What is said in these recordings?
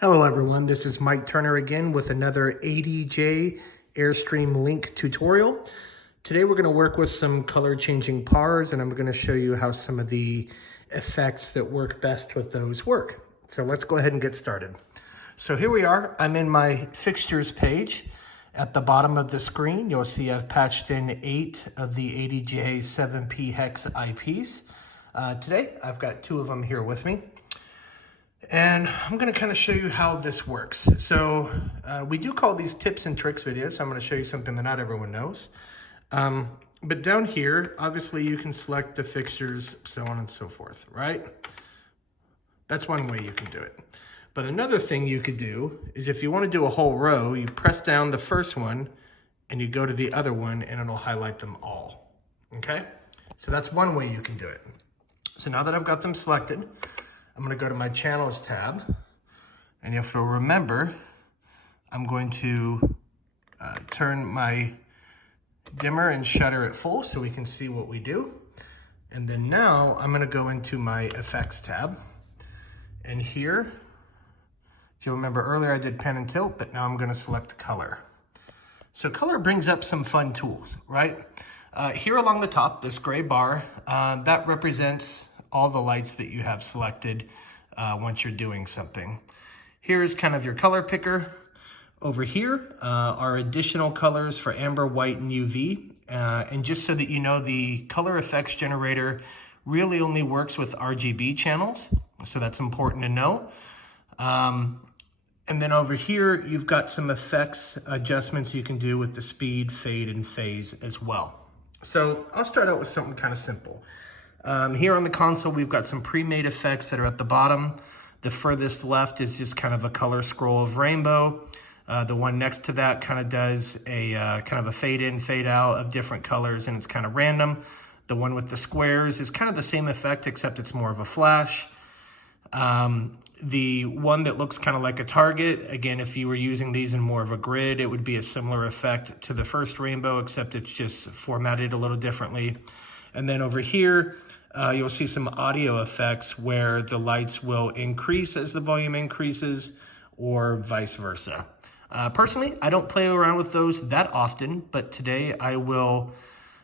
Hello everyone, this is Mike Turner again with another ADJ Airstream link tutorial. Today we're going to work with some color changing pars, and I'm going to show you how some of the effects that work best with those work. So let's go ahead and get started. So here we are, I'm in my fixtures page. At the bottom of the screen, you'll see I've patched in 8 of the ADJ 7P hex IPs. Today I've got 2 of them here with me. And I'm going to kind of show you how this works. So we do call these tips and tricks videos. I'm going to show you something that not everyone knows. But down here, obviously you can select the fixtures, so on and so forth, right? That's one way you can do it. But another thing you could do is if you want to do a whole row, you press down the first one and you go to the other one and it'll highlight them all, okay? So that's one way you can do it. So now that I've got them selected, I'm going to go to my channels tab, and if you'll remember, I'm going to turn my dimmer and shutter at full so we can see what we do. And then now I'm going to go into my effects tab, and here, if you remember earlier I did pen and tilt, but now I'm going to select color. So color brings up some fun tools, right? Here along the top, this gray bar, that represents all the lights that you have selected once you're doing something. Here's kind of your color picker. Over here are additional colors for amber, white, and UV. And just so that you know, the color effects generator really only works with RGB channels. So that's important to know. And then over here, you've got some effects adjustments you can do with the speed, fade, and phase as well. So I'll start out with something kind of simple. Here on the console, we've got some pre-made effects that are at the bottom. The furthest left is just kind of a color scroll of rainbow. The one next to that kind of does a kind of a fade in, fade out of different colors, and it's kind of random. The one with the squares is kind of the same effect, except it's more of a flash. The one that looks kind of like a target, again, if you were using these in more of a grid, it would be a similar effect to the first rainbow, except it's just formatted a little differently. And then over here, you'll see some audio effects where the lights will increase as the volume increases, or vice versa. Personally, I don't play around with those that often, but today I will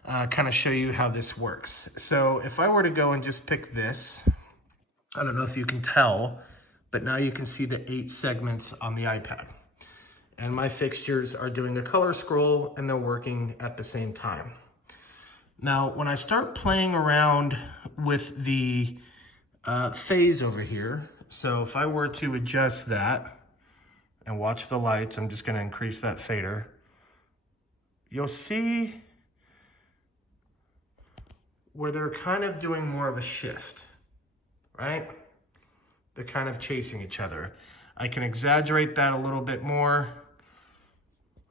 kind of show you how this works. So if I were to go and just pick this, I don't know if you can tell, but now you can see the 8 segments on the iPad. And my fixtures are doing a color scroll and they're working at the same time. Now, when I start playing around with the phase over here, so if I were to adjust that and watch the lights, I'm just going to increase that fader, you'll see where they're kind of doing more of a shift, right? They're kind of chasing each other. I can exaggerate that a little bit more,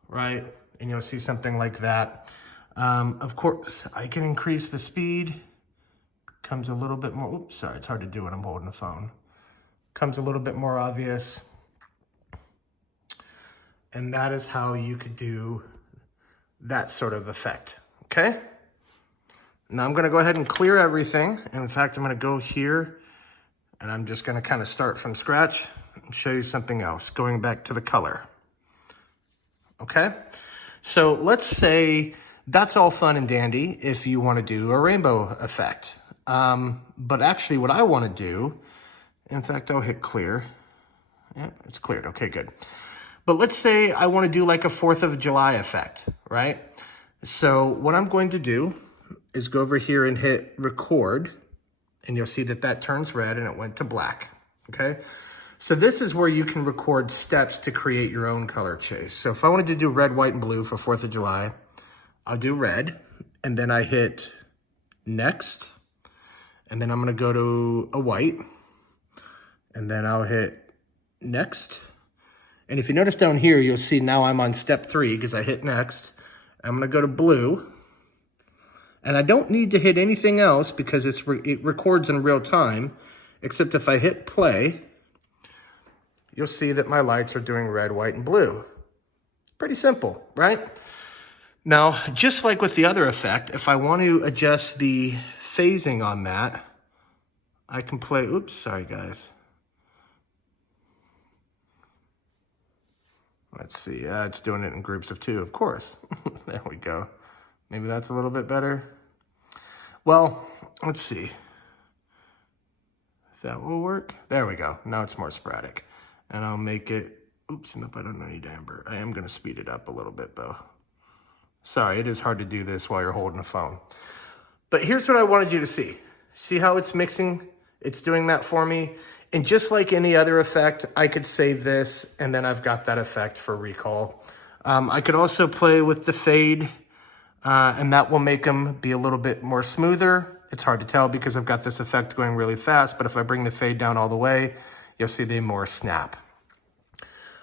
right? And you'll see something like that. Of course, I can increase the speed. Comes a little bit more, oops, sorry, it's hard to do when I'm holding the phone. Comes a little bit more obvious. And that is how you could do that sort of effect, okay? Now I'm gonna go ahead and clear everything. And in fact, I'm gonna go here and I'm just gonna kind of start from scratch and show you something else, going back to the color, okay? So let's say that's all fun and dandy if you want to do a rainbow effect. But actually what I want to do, in fact, I'll hit clear. Yeah, it's cleared. Okay, good. But let's say I want to do like a 4th of July effect, right? So what I'm going to do is go over here and hit record, and you'll see that that turns red and it went to black, okay? So this is where you can record steps to create your own color chase. So if I wanted to do red, white, and blue for 4th of July, I'll do red, and then I hit next, and then I'm gonna go to a white, and then I'll hit next. And if you notice down here, you'll see now I'm on step 3 because I hit next. I'm gonna go to blue, and I don't need to hit anything else because it records in real time, except if I hit play, you'll see that my lights are doing red, white, and blue. Pretty simple, right? Now, just like with the other effect, if I want to adjust the phasing on that, I can play, oops, sorry guys. Let's see, it's doing it in groups of 2, of course. There we go. Maybe that's a little bit better. Well, let's see. If that will work. There we go. Now it's more sporadic. And I'll make it, oops, nope, I don't need amber. I am gonna speed it up a little bit though. Sorry, it is hard to do this while you're holding a phone. But here's what I wanted you to see. See how it's mixing? It's doing that for me. And just like any other effect, I could save this and then I've got that effect for recall. I could also play with the fade and that will make them be a little bit more smoother. It's hard to tell because I've got this effect going really fast, but if I bring the fade down all the way, you'll see they more snap.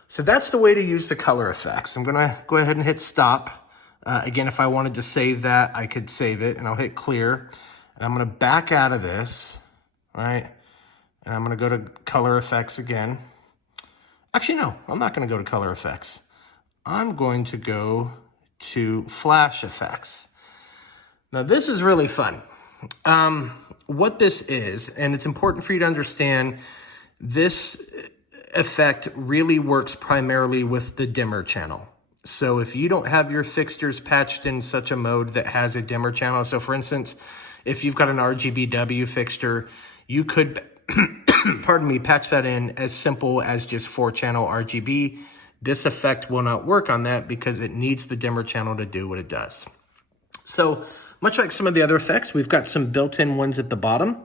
So that's the way to use the color effects. I'm gonna go ahead and hit stop. Again, if I wanted to save that, I could save it and I'll hit clear. And I'm gonna back out of this, right? And I'm gonna go to color effects again. Actually, no, I'm not gonna go to color effects. I'm going to go to flash effects. Now this is really fun. What this is, and it's important for you to understand, this effect really works primarily with the dimmer channel. So if you don't have your fixtures patched in such a mode that has a dimmer channel, so for instance, if you've got an RGBW fixture, you could, pardon me, patch that in as simple as just 4-channel RGB. This effect will not work on that because it needs the dimmer channel to do what it does. So much like some of the other effects, we've got some built-in ones at the bottom,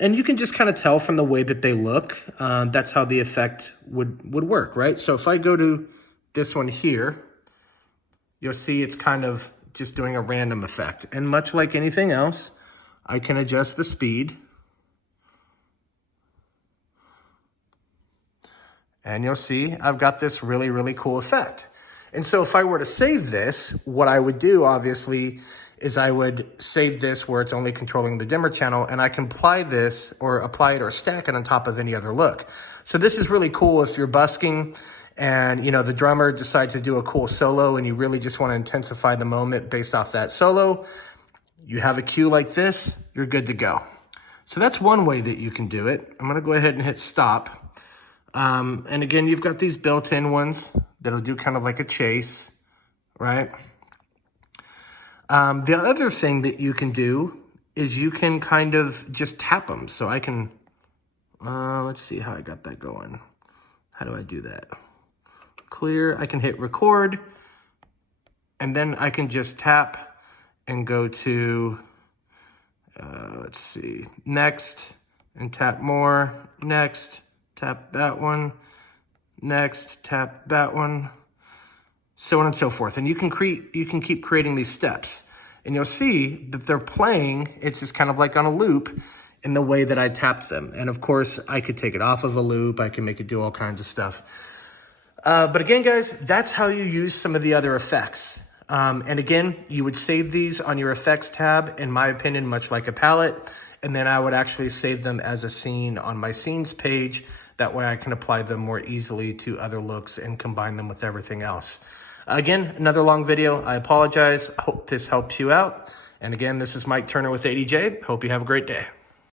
and you can just kind of tell from the way that they look. That's how the effect would work, right? So if I go to this one here, you'll see it's kind of just doing a random effect. And much like anything else, I can adjust the speed. And you'll see I've got this really, really cool effect. And so if I were to save this, what I would do, obviously, is I would save this where it's only controlling the dimmer channel, and I can apply this or apply it or stack it on top of any other look. So this is really cool if you're busking and the drummer decides to do a cool solo and you really just want to intensify the moment based off that solo. You have a cue like this, you're good to go. So that's one way that you can do it. I'm gonna go ahead and hit stop. And again, you've got these built-in ones that'll do kind of like a chase, right? The other thing that you can do is you can kind of just tap them. So I can, let's see how I got that going. How do I do that? Clear, I can hit record, and then I can just tap and go to, let's see, next, and tap more, next, tap that one, next, tap that one, so on and so forth. And you can keep creating these steps, and you'll see that they're playing. It's just kind of like on a loop in the way that I tapped them. And of course, I could take it off of a loop. I can make it do all kinds of stuff. But again, guys, that's how you use some of the other effects. And again, you would save these on your effects tab, in my opinion, much like a palette. And then I would actually save them as a scene on my scenes page. That way I can apply them more easily to other looks and combine them with everything else. Again, another long video. I apologize. I hope this helps you out. And again, this is Mike Turner with ADJ. Hope you have a great day.